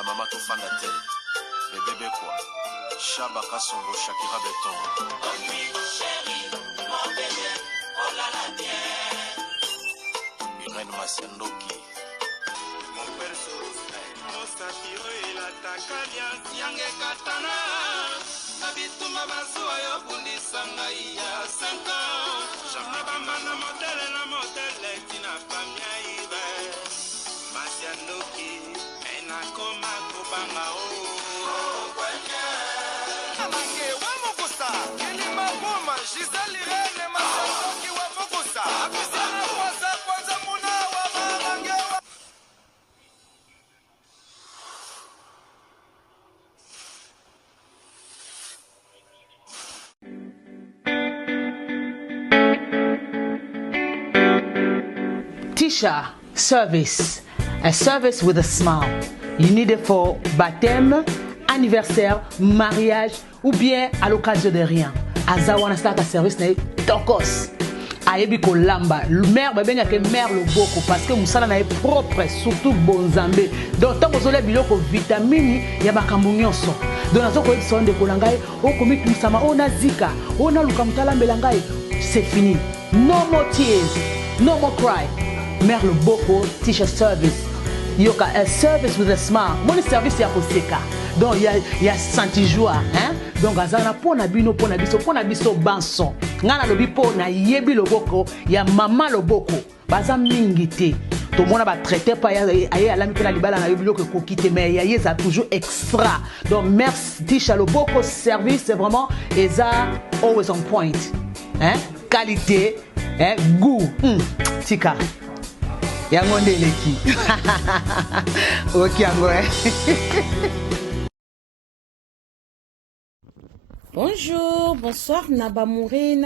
ba mama to fanda te. Bébé quoi. Chaba Kasongo Shakira Beton. Oh oui, chérie, mon bébé, oh là là, bien. Irène Masiandoki. Mon perso, Osatiro et la Takalia, Siange Katana. Nabituma Basua, Yobundi Sangaïa, 5 ans. Jamabama, la modèle, Tina Famia Ibe. Masiandoki, Enakoma, Kobanga, oh. Tisha service, a service with a smile. You need it for baptême, anniversaire, mariage ou bien à l'occasion de rien. Azawana start a service na tokos. Ayebi ko lamba. Mère babenga ke mère le boko parce que musala na propre surtout bonzambe. Donc tant bozole biloko vitamine ya bakambu nyonso. Donc nazo ko ebisa de kolangai o komi tumsama o na zika o na luka mutala mbelangai. C'est fini. No more tears, no more cry. Mère le boko Tisha service. Yoka a service with a smile. Mon service ya koseka. Donc il y a senti joie, hein? Donc azana pona bino pona biso banson. Ngana lobi pona yebi loboko ya mama loboko. Baza mingi te. To mona ba traiter pa ya alami pela libala na yobilo que kokite mais ya yeza toujours extra. Donc merci Tisha loboko service c'est vraiment eza always on point. Hein? Qualité, hein? Goût. Tika. Yango ndeleki. OK yango. Bonjour, bonsoir, Nabamouré,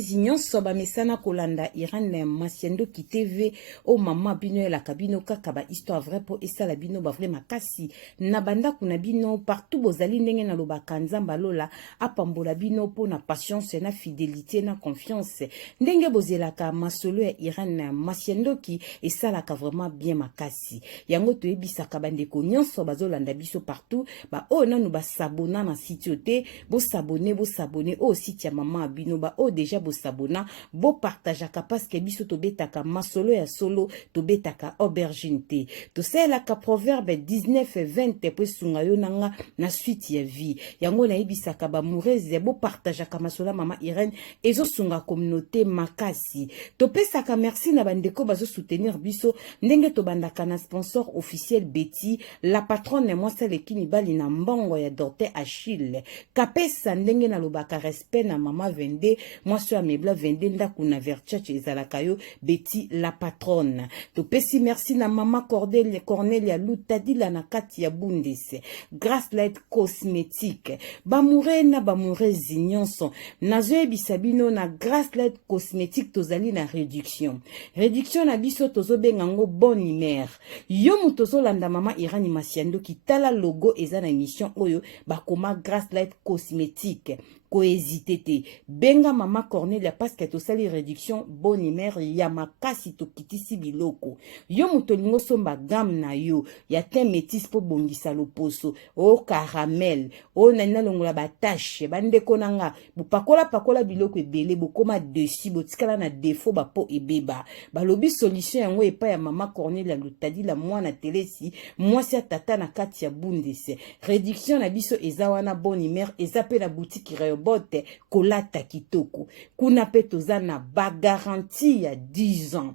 Zignon, Soba Mesana Kolanda, Irène Masiendo qui TV, oh maman bino la cabino kakaba, histoire vraie pour essa la bino bavre makasi, Nabanda kunabino, partout bozali nenge na loba kanzamba lola, apambola bino pour na patience, na fidélité, na confiance, ndenge bozelaka masolo ya Irène Masiendo qui essa la ka vraiment bien makasi, yango to ebisa kabande ko nyonso bazolanda biso partout, ba oh nanu ba sabona na sitiote, bo s'abonner au site ya maman abino ba o déjà bo s'abonna bo partager parce que biso to betaka masolo ya solo to betaka aubergine te to sela ka proverbe 19:20 po sunga yo nanga na suite ya vie yango na ibisaka ba moureze bo partager masolo mama Irène ezo sunga communauté makasi to pesaka merci na bandeko bazo soutenir biso ndenge to bandaka na sponsor officiel Betty la patronne moi celle qui ni bali na mbongo ya Dorte Achille kapesa ndenge na lobaka respect na mama vende moi sur amebla vende ndaku na verchache ezalaka yo Betty la patronne to pesi merci na mama Cornelia Lutadila na kati ya Bundese Grasslight cosmétique bamoure na bamoure zinyonso nazo ebisabino na Grasslight cosmétique tozali na réduction na biso tozo bengango bonne humeur yo mutozo landa mama Irani Masiando ki tala logo eza na émission oyo bakoma Grasslight cosmétique hésité te benga mama Cornelia parce que to sali réduction bonne humeur ya makasi to kitisi biloko yo mutolingo somba gamme na yo ya te métis po bongisa loposo o caramel o nana longola batache bandeko nanga pakola biloko ebele bokoma dessus botikala na défaut ba po ebeba balobi solution yango epa ya mama Cornelia Lutadi la mwana telesi mwasi tata na kati ya Bundese réduction na biso eza wana bonne humeur eza pe na boutique bote kolata kitoko kuna pe toza na ba garantie ya 10 ans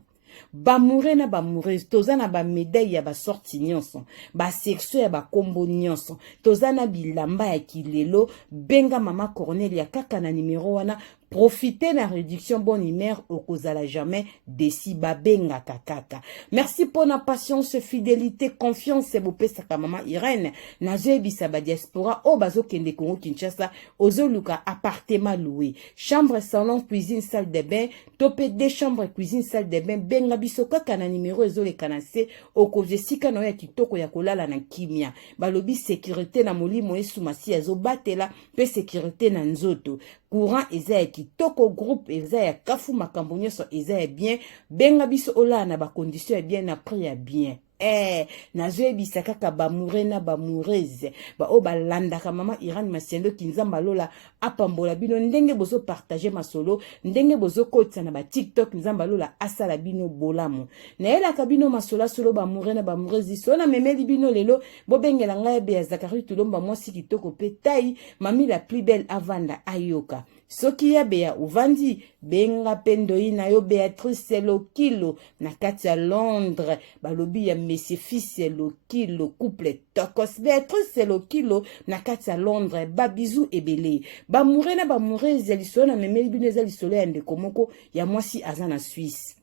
bamoure na bamoure toza na ba médaille ya ba sorti nyonso ba section ya ba kombo nyonso toza na bilamba ya kilelo benga mama Cornelia kaka na numéro wana profitez la réduction bonne humeur au kozala jamais desi babenga kakaka. Merci pour la patience, fidélité, confiance et bopesaka mama Irène. Nazo ebisa ba diaspora o bazo kende Congo Kinshasa ozo luka appartement loué. Chambre, salon, cuisine, salle de bain, topé des chambres, cuisine, salle de bain, benga biso kaka na numéro ezo le kanase o kozesika no ya kitoko ya kolala na kimia. Balobi sécurité na molimo esumasi azo batela pe sécurité na nzoto. Courant eza kitoko groupe eza ya kafu makambo nyonso eza bien benga biso ola na ba condition ya bien na prix ya bien nazoyebisa kaka bamoure na bamoureuse baoyo balandaka mama Irène Masiendo Kinzamba lola apambola bino ndenge bozo partager masolo ndenge bozo kotisa na ba TikTok Nzamba lola asala bino bolamu nayelaka bino masolo solo bamoure na bamoureuse so na memeli bino lelo bobengela ngai be ya Zakari Tulomba mwasi kitoko pe tai mami la plus belle avanda ayoka soki ya beya uvandi benga pendoi na yo Béatrice Lokilo na kati ya Londres balobi ya Monsieur Fils Lokilo couple tokos Béatrice Lokilo na kati ya Londres ba bisou ebele ba moure na ba moure ya lisolo na memeli bino eza lisolo ya ndeko moko ya mwasi aza na Suisse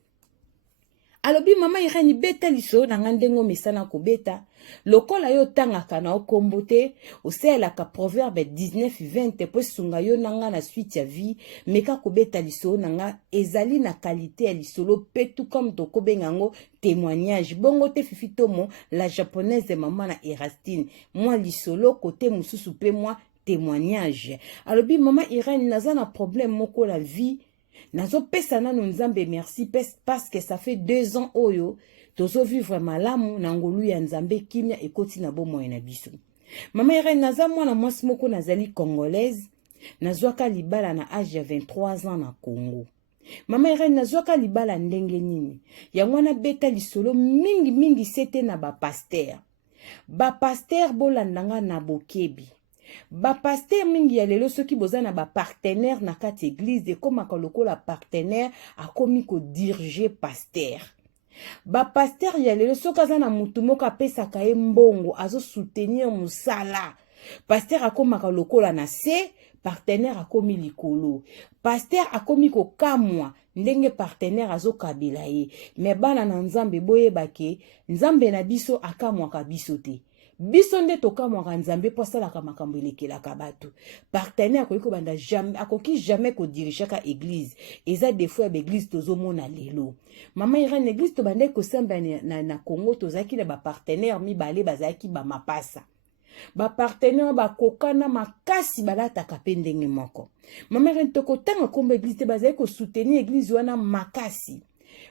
alobi mama Irène beta lisolo na ngandengo mesana ko beta lokola yo tangaka na okombo te oselaka proverbe 19:20 po sunga yo nanga na suite ya vie meka kobeta lisolo nanga ezali na qualité ya lisolo pe tout comme tokobenga ngo témoignage bongo te fifi tomo la japonaise mama na Erastine moi lisolo côté mususu pe moi témoignage alobi mama Irène naza na problème moko la vie nazo pesa nanu nzambe merci parce que ça fait 2 ans oyo tozo vivre malamu na ngolu ya nzambe kimia ekoti na bomoi na biso mama Irène naza mwana mwasi moko nazali congolaise nazwaka libala na âge ya 23 ans na Congo mama Irène nazwaka libala ndenge nini ya mwana beta lisolo mingi sete na ba pasteur bolandanga na bokebi ba pasteur mingi ya lelo soki boza na ba partenaire na kati église ekomaka lokola partenaire akomi ko diriger pasteur ba pasteur ya lelo soki aza na mutu moko apesaka ye mbongo azo soutenir musala pasteur akomaka lokola na se partenaire akomi likolo pasteur akomi kokamwa ndenge partenaire azokabela ye me bana na nzambe boyebake nzambe na biso akamwaka biso te biso nde tokamwaka nzambe po asalaka makambo elekelaka bato partenaire akoki kobanda jamais akoki jamais kodirigaka église eza defo ya baeglise tozomona lelo mama Irène église tobandaki kosamba na Congo tozalaki na bapartenaire mibale bazalaki bamapasa bapartenaire bakokana makasi balataka mpe ndenge moko mama Irène tokotanga kombo église te bazalaki kosoutenir église wana makasi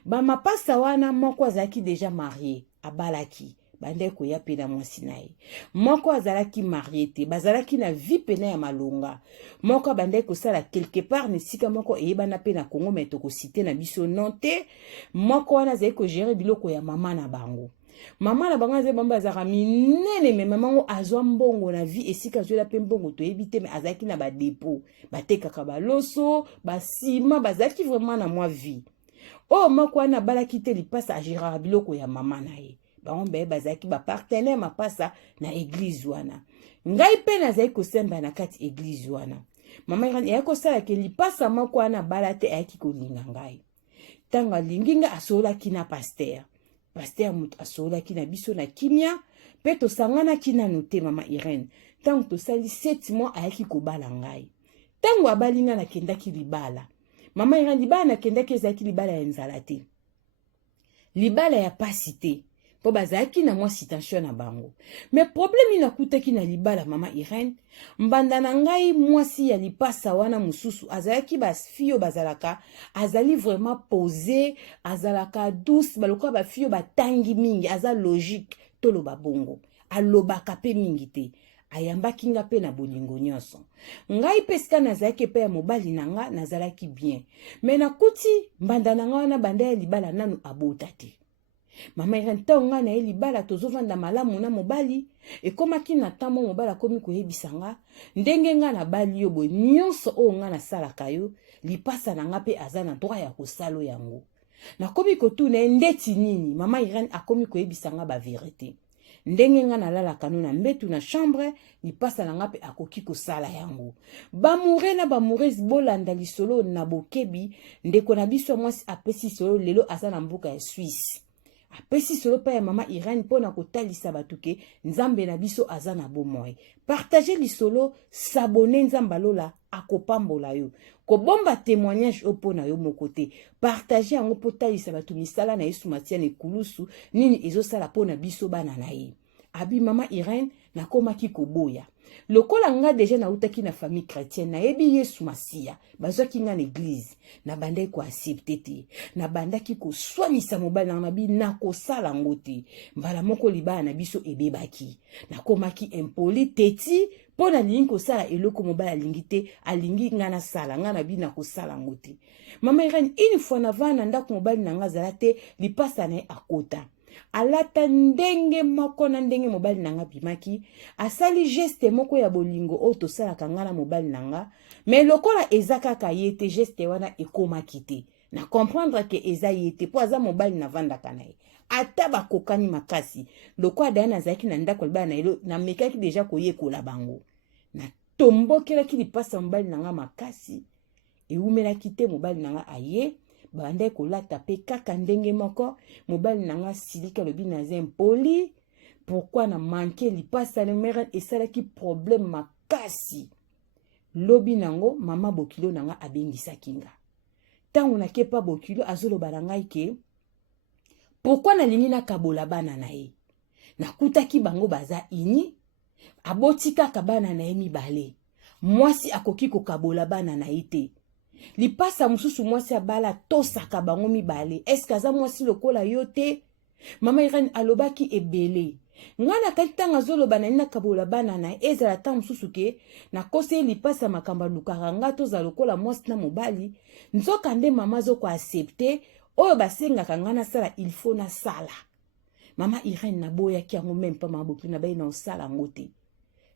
bamapasa wana moko azalaki déjà marié abalaki bande koya pe na mwasi na ye moko azalaki marié te bazalaki na vie pena ya malonga moko bande kosala quelque part na sika moko eyebana pe na Congo me tokosite na biso non te moko wana azalaki kogere biloko ya mama na bango azali bamba azalaka minene me mamango azwa mbongo na vie esika azwela pe mbongo toyebi te me azalaki na badepo batekaka baloso basima bazalaki vraiment na mwa vie oyo moko wana abalaki te lipasa agéraka biloko ya mama na ye bango mbe bazalaki bapartenaire mapasa na église wana ngai pe nazali kosemba na kati église wana mama Irène ayaki kosalaki lipasa moko wana bala te ayaki kolinga ngai ntango alingi nga asololaki na pasteur moto asololaki na biso na kimia mpe tosanganaki nanu te mama Irène ntango tosali 7 mois ayaki kobala ngai ntango abali nga nakendaki libala mama Irène libala nakendaki ezalaki libala ya nzala te libala ya pasi te po bazalaki na mwa citation na bango mais problème inakutaki na libala mama Irène mbanda na ngai mwasi ya lipasa wana mususu azalaki bafio bazalaka azali vraiment posé azalaka douce balokola bafio batangi mingi aza logique toloba bongo alobaka pe mingi te ayambaki nga pe na bolingo nyonso ngai pesika nazalaki pe ya mobali na nga nazalaki bien mais nakuti mbanda na nga wana banda ya libala nanu abota te mama Irène ntango nga na ye libala tozovanda malamu na mobali ekomaki na ntango mobali akomi koyebisa nga ndenge nga na bali yo boye nyonso oyo nga nasalaka yo lipasa na nga mpe aza na droit ya kosala yango nakomi kotuna ye ndeti nini mama Irène akomi koyebisa nga baverité ndenge nga nalalaka no na mbetu na chambre lipasa na nga mpe akoki kosala yango bamoure na bamoureuse bolanda lisolo na bokebi ndeko na biso mwasi apesi solo lelo aza na mboka ya Suisse apesi solo pa ya mama Irène pona kotalisa batuke nzambe na biso aza na bomoi partager lisolo s'abonner nzamba lola akopambola yo kobomba témoignage opona yo moko te partager yango po talisa batu misala na Yesu Matia ne kulusu nini ezosala pona biso bana na ye abi mama Irène nakomaki koboya lokola nga deja nautaki na famille chrétienne nayebi Yesu Masiya bazwaki nga na église na bandaki koaccepte te na bandaki koswanisa mobali na bi nakosala ngo te mbala moko libala na biso ebebaki nakomaki impoli teti mpo nalingi kosala eloko mobali alingi te alingi nga nasala nga na bi nakosala ngo te mama Irène une fois navanda ndako mobali na nga azala te lipasa na ye akota alata ndenge moko na ndenge mobali nanga bimaki asali geste moko ya bolingo oyo tosalaka nga na mobali nanga me lokola eza kaka ye te geste wana ekomaki te na comprendre ke eza ye te po aza mobali navandaka na ye ata bakokani makasi lokola daya nazalaki na ndako libala na ye namekaki deja koyekola bango natombokelaki lipasa mobali nanga makasi ewumelaki te mobali nanga aye bande kolata pe kaka ndenge moko mobali nanga silika lobi naza impoli pourquoi na manke lipasa le mère esalaki problème makasi lobi nango mama Bokilo nanga abengisaki nga tango nakepa Bokilo azoloba na ngai ke pourquoi nalingi nakabola bana na ye nakutaki bango baza ini aboti kaka bana na ye mibale mwasi akoki kokabola bana na ye te lipasa mususu mwasi abala tosaka bango mibale eske aza mwasi lokola yo te mama Irène alobaki ebele ngana kalitanga zoloba na nina kabola bana na ezala ta mususu ke na kose lipasa makamba lukaka nga toza lokola mwasi na mobali nzoka nde mama zoko accepte oyo basengaka ngana sala il faut na sala mama Irène naboyaki yango même pa maboki na bayi na osala ngo te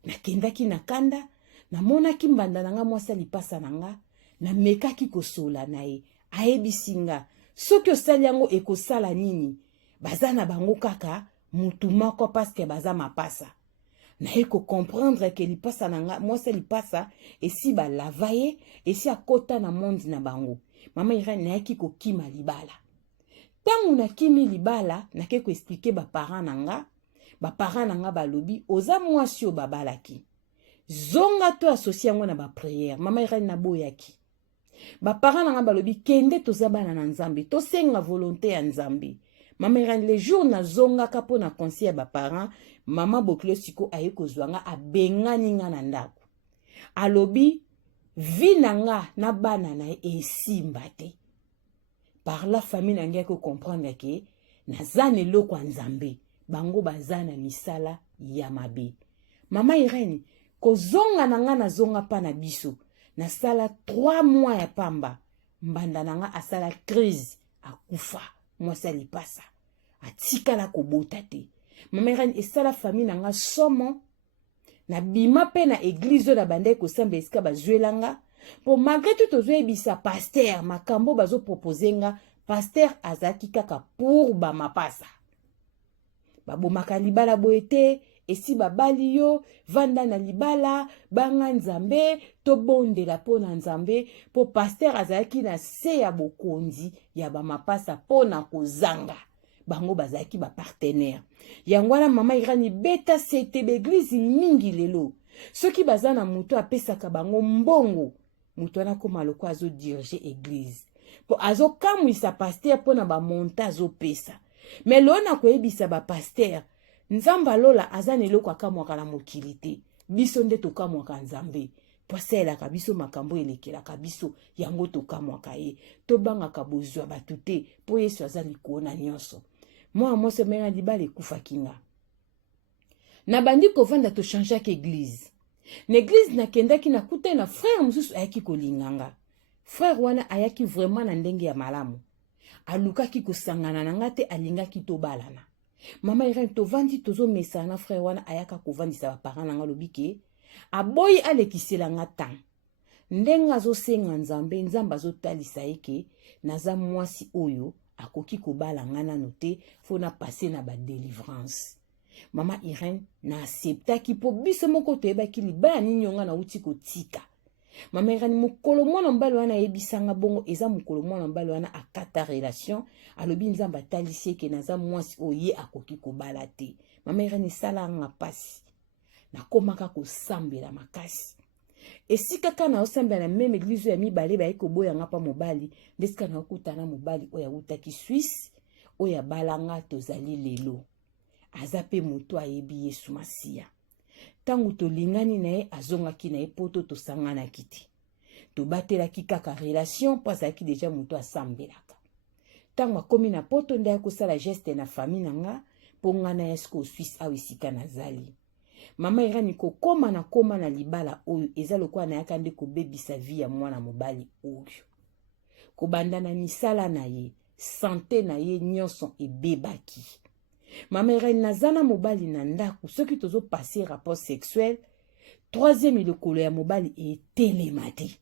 nakendaki na kanda namonaki mbanda nanga mwasi lipasa nanga na mekaki kosola na ye ayebisi nga soki osali yango ekosala nini baza na bango kaka mutu moko paske baza mapasa na ye comprendre ke lipasa nanga mwasi lipasa esi balava ye esi akota na mondi na bango mama Irène nayaki kokima libala tangu nakimi libala nake koexplike baparent nanga balobi oza mwasi oyo babalaki zonga to asosie yango na bapriere mama Irène naboyaki baparent nanga balobi kende toza bana na Nzambe tosenga volonté ya Nzambe mama Irène le jour na zongaka po na conseil ya baparent mama Bokilo siko aye kozwanga abengani nga na ndako alobi vi nanga na bana na esimba te par la famille nange ko comprendre ke naza na eloko ya Nzambe bango baza na misala ya mabe mama Irène kozonga nanga na zonga pa na biso nasala 3 mois ya pamba mbanda nanga asala crise akufa mwasi lipasa atikala kobota te mama Irène esala famille nanga somo na bima pe na église na bande kosamba esika bazwelanga po malgré tout ozoyebisa pasteur makambo bazo proposer nga pasteur azaki kaka pour ba mapasa babomaka libala boete esi babali yo vanda na libala banga Nzambe to bondela po na Nzambe po pasteur azalaki na se ya bokonzi ya bamapasa po na kozanga bango bazalaki ba partenaire yango wana mama Irène beta sete beglise mingi lelo soki baza na mutu apesaka bango mbongo mutu wana koma loko azo diriger église po azo kamwisa pasteur po na ba monta azo pesa mais lona koyebisa ba pasteur Nzamba lola azane eloko akamwaka na mokili te biso nde tokamwaka Nzambe po asalelaka biso makambo elekelaka biso yango tokamwaka ye tobangaka bozwa bato te po Yesu aza likolo na nyonso mwa mwasi mera libala ekufaki nga na bandi kovanda tochangeaki église na église nakendaki nakutani na frère mosusu ayaki kolinganga frère wana ayaki vraiment na ndenge ya malamu alukaki kosangana na nga te alingaki tobalana mama Irène tovandi tozomesana na frère wana ayaka kovandisa baparent nanga lobi ke aboyi alekisela nga tan ndenge azosenga Nzambe Nzambe azotalisa ye ke naza mwasi oyo akoki kobala nga nano te fo na passe na badelivrance mama Irène na acceptaki po biso moko toyebaki libala nini yonga na uti kotika mama Irène mokolo mwana mbali wana ayebisanga bongo eza mokolo mwana mbali wana akata relation alobi Nzambe atalisi ke naza mwasi oye akoki kobala te mama Irène esala nga pasi nakomaka kosambela makasi esika kana osambela na meme église ya mibale baye koboyanga pa mobali ndesika na okutana mobali oyo awutaki Suisse oyo abalanga tozali lelo aza pe moto ayebi Yesu Masiya. Tangu tolingani na ye azongaki na ye poto tosanganaki te. Tobatelaki kaka relation po azalaki deja moto asambelaka. Tango akomi na poto nde akosala geste na famille na nga po nga na esko Suisse awa esika nazali. Mama Irene kokoma na libala oyo eza lokola na yaka nde kobebisa vie ya mwana mobali oyo. Kobanda na misala na ye, sante na ye nyonso ebebaki. Mama Irene nazana mobali na ndaku soki tozo passer rapport sexuel, troisième lokolo ya mobali etelema te.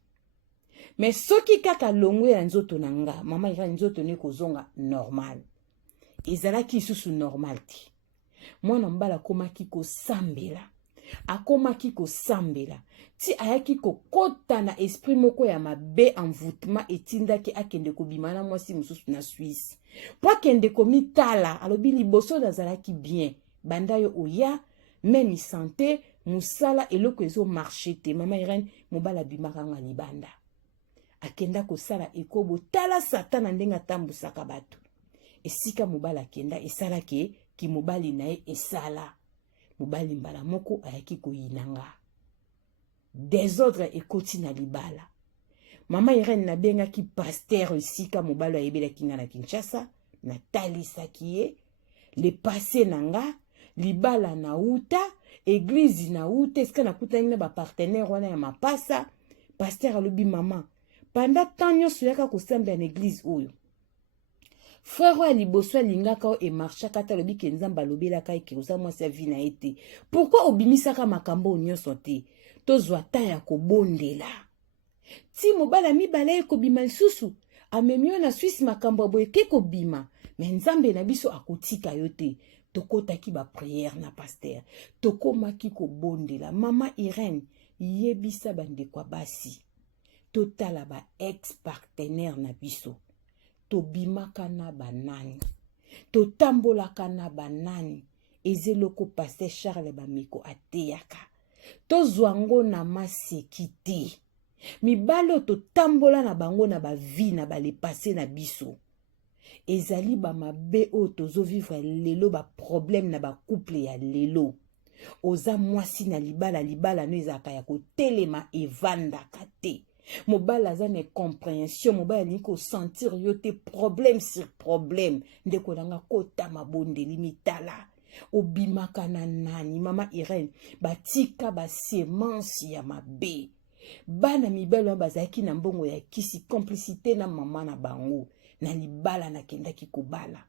Mais soki kaka longwe ya nzoto na nga, mama Irene nzoto ne kozonga normal. Ezalaki isusu normal te. Mwana mbala akomaki kosambela. Akomaki kosambela. Ti ayaki kokota na esprit moko ya mabe envoûtement etindaki akende kobimana mwasi mususu na Suisse. Po akende komitala alobi liboso nazalaki bien. Banda yo oya, memi santé, musala eloko ezo marché te. Mama Irene mobala bimaka nga libanda. Akenda kosala ekobo tala satana ndenga tambusaka bato. Esika mobala akenda esala ki mobali na ye esala. Mobali mbala moko ayaki koyinanga. Désordre ekoti na libala. Mama Irene na benga ki pasteur esika mobali ayebela kinga na Kinshasa. Na talisaki ye. Le passé nanga. Libala na uta. Église na uta. Esika na kuta na ba partenaire wana ya mapasa. Pasteur alobi mama. Pendant tant nyonso yaka kosemba na église oyo. Frère wa liboso lingaka o e marchaka ta lobi ke nzamba lobela kai ke oza mwasi ya vie na ete. Pourquoi obimisaka makambo nyonso te? Tozwa ta ya kobondela. Ti mobala mibala ekobima lisusu. Amemio na Suisse makambo boye ke kobima. Mais nzambe na biso akotika yo te. Tokotaki ba prière na pasteur. Tokomaki kobondela. Mama Irene yebisa bandekwa basi. Totala ba ex-partenaire na biso. Tobimaka na banani. Totambolaka na banani. Ezeloko pasteur Charles Bamiko ateyaka. Tozwango na masekite. Mibalo totambola na bango na ba vie na ba le passé na biso. Ezali ba mabe o tozo vivre lelo ba problème na ba couple ya lelo. Oza mwasi na libala no ezaka ya kotelema evanda kate. Mobala zane compréhension, mobala niko sentir yote problème sur problème. Ndeko nanga kota mabonde limitala. Obimaka na nani, mama Irene, batika ba semence ya mabe. Bana mibalo bazaki na mbongo ya kisi complicité na mama na bango. Na libala na kendaki kubala.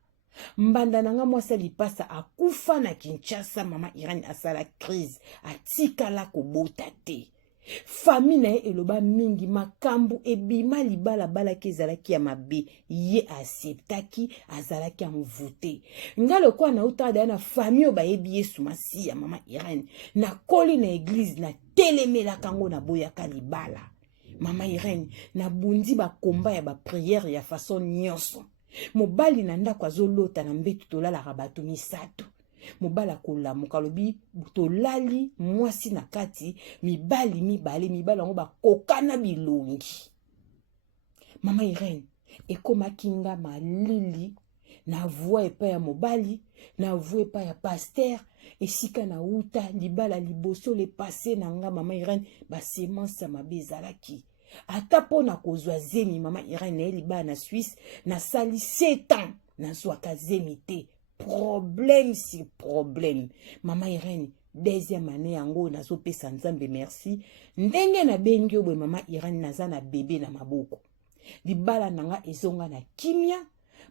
Mbanda nanga mwasa lipasa akufa na Kinshasa, mama Irene asala crise. Atika la kobota te. Famille na eloba mingi makambu ebima libala bala kezalaki ya mabe ye acceptaki azalaki envoûté. Ngalo kwa na utada na famille bayebi Yesu Masiya, mama Irene na koli na église na telemela kango na boyaka libala. Mama Irene na bundi ba komba ya ba prière ya façon nyonso. Mobali na ndako azolota na mbetu tolala bato misato. Mobala kolamuka lobi tolali mwasi na kati mibali mibala ngo bakokana bilongi. Mama Irene ekomaki nga malili na voix epa ya mobali na voix epa ya pasteur esika na uta libala liboso le passé na nga mama Irene ba semence mabe ezalaki. Ata pona kozwa zemi mama Irene libala na Suisse na sali 7 ans na zwaka zemi te. Problème sur problème. Mama Irene, deuxième année yango nazo pesa nzambe merci. Ndenge na bengi obwe mama Irene naza na bébé na maboko. Libala nanga ezonga na kimia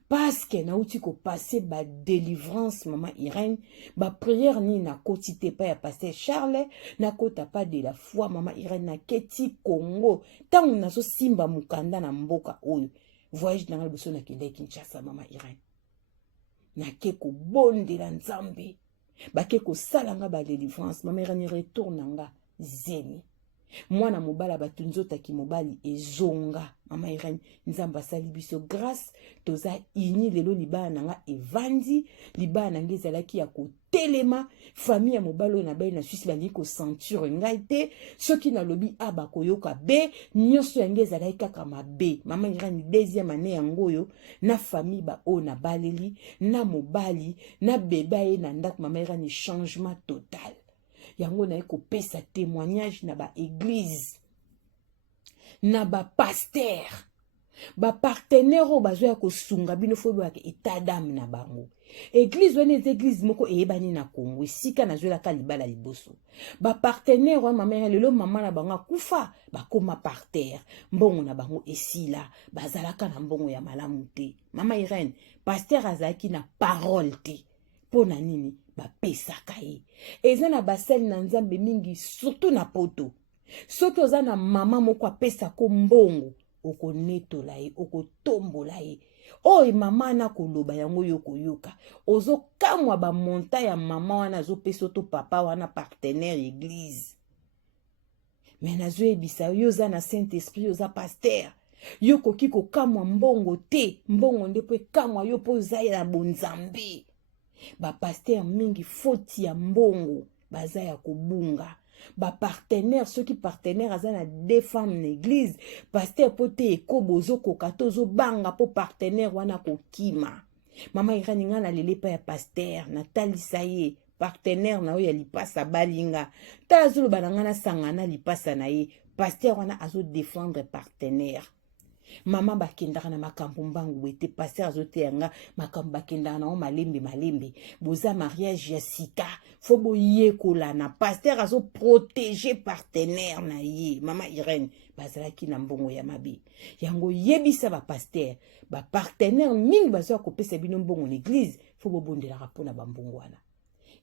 parce que na uti ko passer ba délivrance mama Irene, ba prière ni na kotite pa ya pasteur Charles, na kota pa de la foi mama Irene na keti Congo. Tangu nazo simba mukanda na mboka oyo. Voyage nanga biso na kende Kinshasa mama Irene. Na keko bonde la nzambe. Ba keko salanga ba délivrance. Mama Irene retourne nga zemi. mwana mobala bato nzotaki mobali ezonga. Mama Irene nzamba sali biso grâce toza ini lelo libala nanga evandi libala nanga ezalaki ya kotelema famille ya mobali na bai na Suisse bali ko ceinture ngai te soki na lobi aba koyoka be nyonso yango ezalaki kaka mabe. Mama Irene deuxième année yango oyo na famille ba o na baleli na mobali na beba ye na ndako. Mama Irene changement total yango na kopesa témoignage na ba église na ba pasteur ba partenaire o bazo ya kosunga bino fo ba état d'âme na bango. Église wana église moko eyebani na Congo esika na zola ka libala liboso ba partenaire wa mama lelo mama na bango kufa bakoma par terre mbongo na bango esila bazalaka na mbongo ya malamu te. Mama Irene pasteur azaki na parole te pona nini bapesaka ye eza na basali na nzambe mingi surtout na poto. Soki oza na mama moko apesa ko mbongo okonetola ye okotombola ye oyo mama na koloba yango yo koyoka ozokamwa bamonta ya mama wana azopesa to papa wana partenaire église. Mais nazoyebisa yo oza na Saint-Esprit oza pasteur yo koki kokamwa mbongo te mbongo nde po ekamwa yo po oza na bonzambe. Bapaster mingi foti ya mbongo baza ya kobunga. Bapartenaire soki partenaire aza na deux femmes na église pasteur pote ekobo ozokoka to ozobanga po partenaire wana kokima. Mama Irene nga na lele pa ya pasteur natalisa ye partenaire na oyo ya lipasa balinga tala zoloba na nga na sangana lipasa na ye pasteur wana azo défendre partenaire. Mama bakendaka na makambo mbangu bwete pasteur azote yanga makambo bakendaka na o malembe boza mariage ya sika fo boyekola na pasteur azo protéger partenaire na ye. Mama Irene bazalaki na mbongo ya mabe yango yebisa ba pasteur ba partenaire mingi bazo kopesa bino mbongo l'église fo bobondelaka pona bambongo wana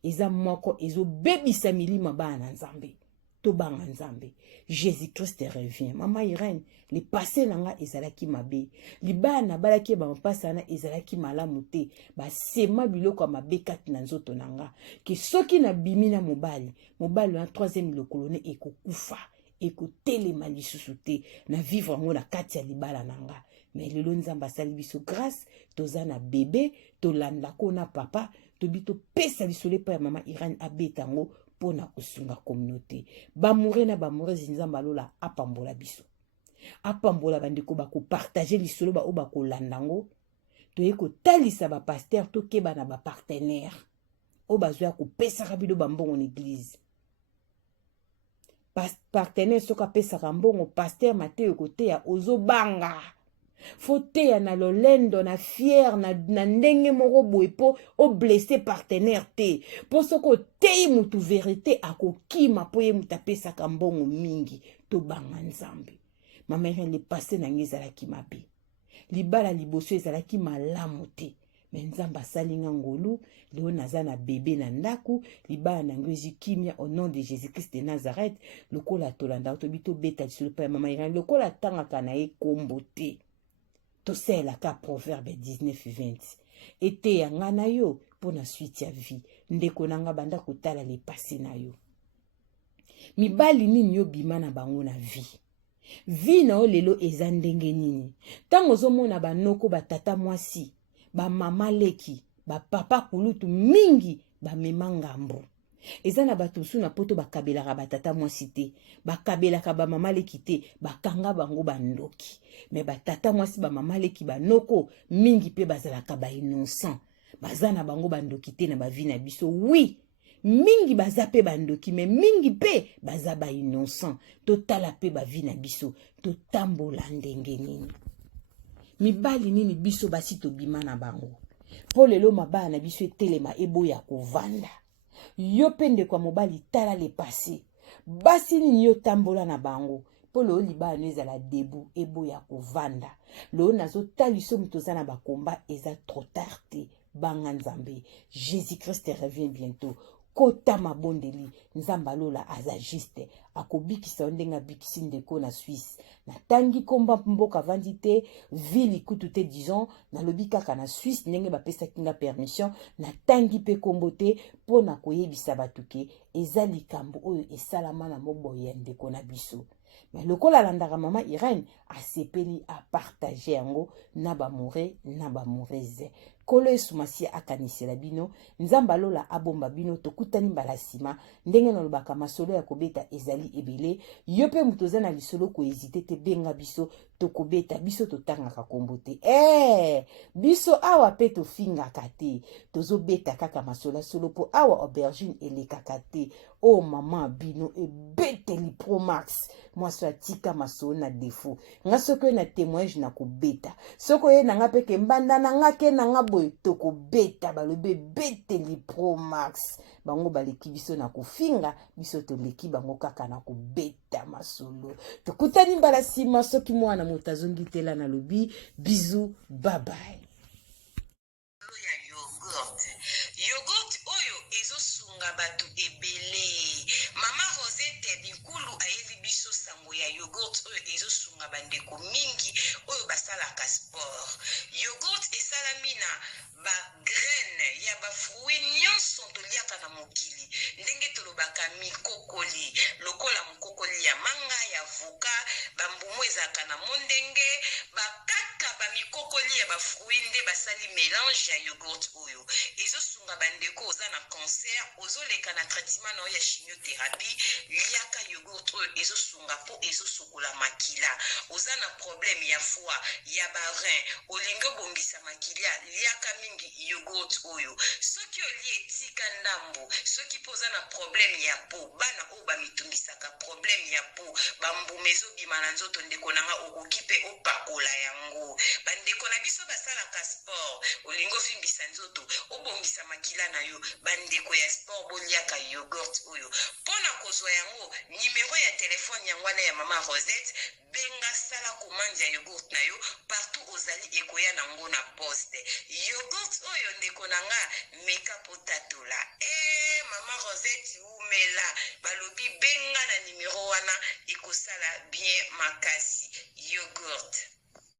eza moko ezo bebisa milima bana nzambe to banga nzambe. Jésus-Christ revient. Mama Irene le passé nanga ezalaki mabe libana balaki ba mpasa na ezalaki malamu te ba sema biloko mabe kati na nzoto nanga ke soki na bimi na mobali na troisième lokolo ekokufa ekotelema lisusu te na vivre ngo na kati ya libala nanga. Mais lelo nzamba sali biso grâce toza na bébé tolanda ko na papa tobito pesa bisole pa ya mama Irene abetango pona kosunga communauté. Bamoure na bamoure zinzamba lola apambola biso apambola bandeko bako partager lisolo ba oba kolandango toye ko talisa ba pasteur to keba na ba partenaire o bazwa ko pesa rabido bambongo l'église. Partenaire soka pesa rambongo pasteur Mateo kote ya ozobanga fote ya na lolendo na fier na ndenge moko boye po o blessé partenaire te po soko te mutu vérité akokima po ye mutapesa kambongo mingi to banga nzambe. Mama Irene le passé na ngezalaki mabe libala liboso ezalaki malamu te mais nzamba salinga ngolu leo naza na bébé na ndaku libala na ngezi kimia au nom de Jésus-Christ de Nazareth lokola tolanda to bito beta sur pa Mama Irene lokola tangaka na ye kombo te to sela ka proverbe 19:20 ete yanga na yo pona suite ya vie ndeko nanga banda kotala le passé na yo mibali nini yo bima na bango na vie na o lelo eza ndenge nini tango zomona banoko batata mwasi ba mama leki ba papa kulutu mingi ba mema ngambo eza na bato su na poto bakabelaka batata mwasi te bakabelaka ba mama leki te bakanga bango bandoki mais batata mwasi ba mama leki banoko mingi pe bazalaka ba innocent bazana bango bandoki te na ba vie na biso. Oui mingi baza pe bandoki mais mingi pe baza ba innocent totala pe ba vie na biso totambola ndenge nini mibali nini biso basi tobima na bango po lelo mabaya na biso etelema eboya kovanda yo pende kwa mobali tala le passé basi nini yo tambola na bango po leo libala nezala debu eboya kovanda leo nazotaliso mutu oza na bakomba eza trop tard te banga nzambe. Jésus-Christ revient bientôt. kota mabondeli nzamba lola aza juste akobikisa ndenge abikisi ndeko na Suisse na tangi komba mboka vandi te ville kutu te disons na lobi kaka na Suisse ndenge bapesa kinga permission na tangi pe kombo te pona koyebisa batuke eza likambo oyo esalama na moboye ya ndeko na biso. Mais lokola landaka mama Irène asepeli a partager yango na bamore na bamoreze kolo esumasi akanisela bino nzamba lola abomba bino tokutani mbala sima ndenge nalobaka masolo ya kobeta ezali ebele yo pe mutu oza na lisolo koezite te benga biso tokobeta biso totangaka kombo te biso awa pe tofingaka te tozobeta kaka masolo solo po awa aubergine elekaka te o mama bino ebeteli Pro Max mwaso atika masolo na defo nga soko na témoignage na kobeta soko ye nanga peke mbanda nanga ke nanga boy tokobeta balobe beteli Pro Max bango baleki biso na kofinga biso toleki bango kaka na kobeta masolo tokutani mbala sima soki mwana moto azongi tela na lobi bizu bye bye. Yogurt oyo ezosunga batu ebele mama Rosette bikulu ayebi biso sango ya yogurt oyo ezosunga bandeko mingi oyo basalaka sport. Yogurt esalami na ba graine ya ba fruit nyonso toliaka na mokili ndenge tolobaka mikokoli lokola mokokoli ya manga ya avoka bambumu ezalaka na mondenge bakaka bamikokoli ya ba fruit nde basali mélange ya yogurt oyo ezosunga bandeko oza na cancer ozoleka na traitement na ya chimiothérapie liaka yogurt oyo ezosunga po ezosokola makila oza na problème ya foie ya barein olingi obongisa makila liaka mingi yogurt oyo soki oli etika ndambo soki po oza na problème ya po bana oyo bamitungisaka problème ya po bambume ezobima na nzoto ndeko nanga okoki mpe opakola yango bandeko na biso basalaka sport olingi ofimbisa nzoto obongisa makila na yo bandeko ya sport boliaka yogurt oyo mpona kozwa yango nimero ya telefone yango wana ya mama Rosette benga sala commande ya yogurt na yo partout ozali ekoya nango na poste yogurt oyo ndeko nanga meka potatola mama Rosette umela balobi benga na nimero wana ekosala bien makasi yogurt.